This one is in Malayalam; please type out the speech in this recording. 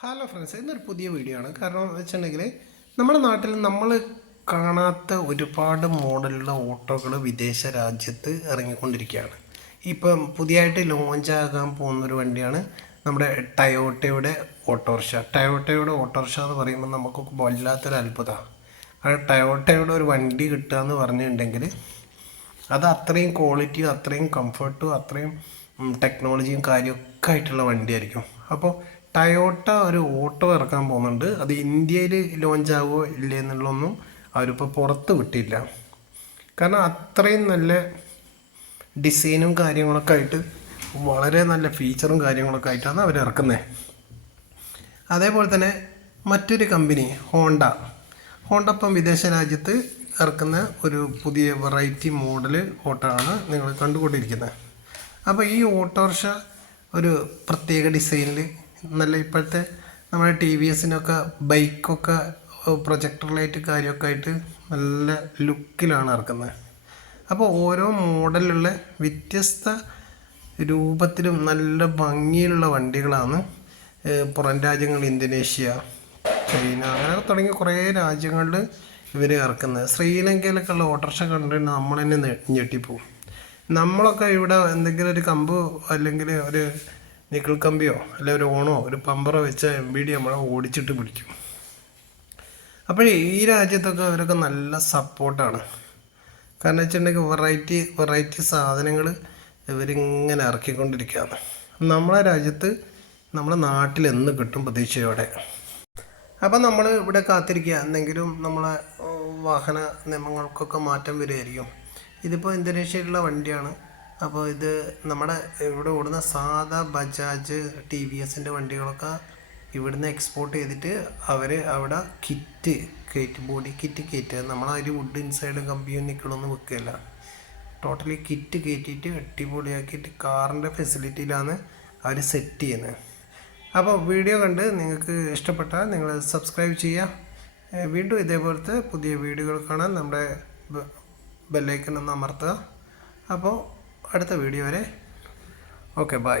ഹലോ ഫ്രണ്ട്സ് ഇന്നൊരു പുതിയ വീഡിയോ ആണ്. കാരണം വെച്ചിട്ടുണ്ടെങ്കിൽ നമ്മുടെ നാട്ടിൽ നമ്മൾ കാണാത്ത ഒരുപാട് മോഡലുള്ള ഓട്ടോകൾ വിദേശ രാജ്യത്ത് ഇറങ്ങിക്കൊണ്ടിരിക്കുകയാണ്. ഇപ്പം പുതിയതായിട്ട് ലോഞ്ച് ആകാൻ പോകുന്നൊരു വണ്ടിയാണ് നമ്മുടെ ടയോട്ടയുടെ ഓട്ടോറിക്ഷ. ടയോട്ടയുടെ ഓട്ടോറിക്ഷ എന്ന് പറയുമ്പോൾ നമുക്കൊക്കെ വല്ലാത്തൊരു അത്ഭുതമാണ് കാരണം ടയോട്ടയുടെ ഒരു വണ്ടി കിട്ടുക എന്ന് പറഞ്ഞിട്ടുണ്ടെങ്കിൽ അത് അത്രയും ക്വാളിറ്റിയും അത്രയും കംഫർട്ടും അത്രയും ടെക്നോളജിയും കാര്യമൊക്കെ ആയിട്ടുള്ള വണ്ടിയായിരിക്കും. അപ്പോൾ ടയോട്ട ഒരു ഓട്ടോ ഇറക്കാൻ പോകുന്നുണ്ട്. അത് ഇന്ത്യയിൽ ലോഞ്ച് ആവുമോ ഇല്ലേ എന്നുള്ളതൊന്നും അവരിപ്പോൾ പുറത്ത് വിട്ടില്ല. കാരണം അത്രയും നല്ല ഡിസൈനും കാര്യങ്ങളൊക്കെ ആയിട്ട് വളരെ നല്ല ഫീച്ചറും കാര്യങ്ങളൊക്കെ ആയിട്ടാണ് അവർ ഇറക്കുന്നത് അതേപോലെ തന്നെ മറ്റൊരു കമ്പനി ഹോണ്ട. ഹോണ്ട ഇപ്പം വിദേശ രാജ്യത്ത് ഇറക്കുന്ന ഒരു പുതിയ വെറൈറ്റി മോഡൽ ഓട്ടോ ആണ് നിങ്ങൾ കണ്ടുകൊണ്ടിരിക്കുന്നത്. അപ്പോൾ ഈ ഓട്ടോറിക്ഷ ഒരു പ്രത്യേക ഡിസൈനിൽ നല്ല ഇപ്പോഴത്തെ നമ്മുടെ ടി വി എസിനൊക്കെ ബൈക്കൊക്കെ പ്രൊജക്ടർ ലൈറ്റ് കാര്യമൊക്കെ ആയിട്ട് നല്ല ലുക്കിലാണ് ഇറക്കുന്നത്. അപ്പോൾ ഓരോ മോഡലുള്ള വ്യത്യസ്ത രൂപത്തിലും നല്ല ഭംഗിയിലുള്ള വണ്ടികളാണ് പുറം രാജ്യങ്ങൾ ഇന്തോനേഷ്യ ചൈന അങ്ങനെ തുടങ്ങിയ കുറേ രാജ്യങ്ങളിൽ ഇവർ ഇറക്കുന്നത്. ശ്രീലങ്കയിലൊക്കെ ഉള്ള ഓട്ടോറിക്ഷ കണ്ടിട്ട് നമ്മൾ തന്നെ ഞെട്ടിപ്പോവും. നമ്മളൊക്കെ ഇവിടെ എന്തെങ്കിലും ഒരു കമ്പ് അല്ലെങ്കിൽ ഒരു നിക്കിൾ കമ്പിയോ അല്ലെ ഒരു ഓണോ ഒരു പമ്പറോ വെച്ച എം ബി ഡി നമ്മളെ ഓടിച്ചിട്ട് പിടിക്കും. അപ്പോഴേ ഈ രാജ്യത്തൊക്കെ അവരൊക്കെ നല്ല സപ്പോർട്ടാണ്. കാരണം വെച്ചിട്ടുണ്ടെങ്കിൽ വെറൈറ്റി വെറൈറ്റി സാധനങ്ങൾ ഇവരിങ്ങനെ ഇറക്കിക്കൊണ്ടിരിക്കുകയാണ്. നമ്മളെ രാജ്യത്ത് നമ്മുടെ നാട്ടിൽ എന്ന് കിട്ടും പ്രതീക്ഷയോടെ. അപ്പം നമ്മൾ ഇവിടെ കാത്തിരിക്കുക. എന്തെങ്കിലും നമ്മളെ വാഹന നിയമങ്ങൾക്കൊക്കെ മാറ്റം വരുമായിരിക്കും ഇതിപ്പോൾ ഇന്തോനേഷ്യയിലുള്ള വണ്ടിയാണ്. അപ്പോൾ ഇത് നമ്മുടെ ഇവിടെ ഓടുന്ന സാധാ ബജാജ് ടി വി എസിന്റെ വണ്ടികളൊക്കെ ഇവിടുന്ന് എക്സ്പോർട്ട് ചെയ്തിട്ട് അവർ അവിടെ കിറ്റ് കയറ്റി ബോഡി കിറ്റ് കയറ്റുക നമ്മളൊരു വുഡ് ഇൻസൈഡ് കമ്പിയും നിൽക്കണമെന്ന് വെക്കുകയല്ല ടോട്ടലി കിറ്റ് കയറ്റിയിട്ട് അടിപൊളിയാക്കിയിട്ട് കാറിന്റെ ഫെസിലിറ്റിയിലാണ് അവർ സെറ്റ് ചെയ്യുന്നത് അപ്പോൾ വീഡിയോ കണ്ട് നിങ്ങൾക്ക് ഇഷ്ടപ്പെട്ടാൽ നിങ്ങൾ സബ്സ്ക്രൈബ് ചെയ്യുക വീണ്ടും ഇതേപോലത്തെ പുതിയ വീഡിയോകൾ കാണാൻ നമ്മുടെ ബെല്ലൈക്കൺ ഒന്ന് അമർത്തുക. അപ്പോൾ അടുത്ത വീഡിയോ വരെ. Okay bye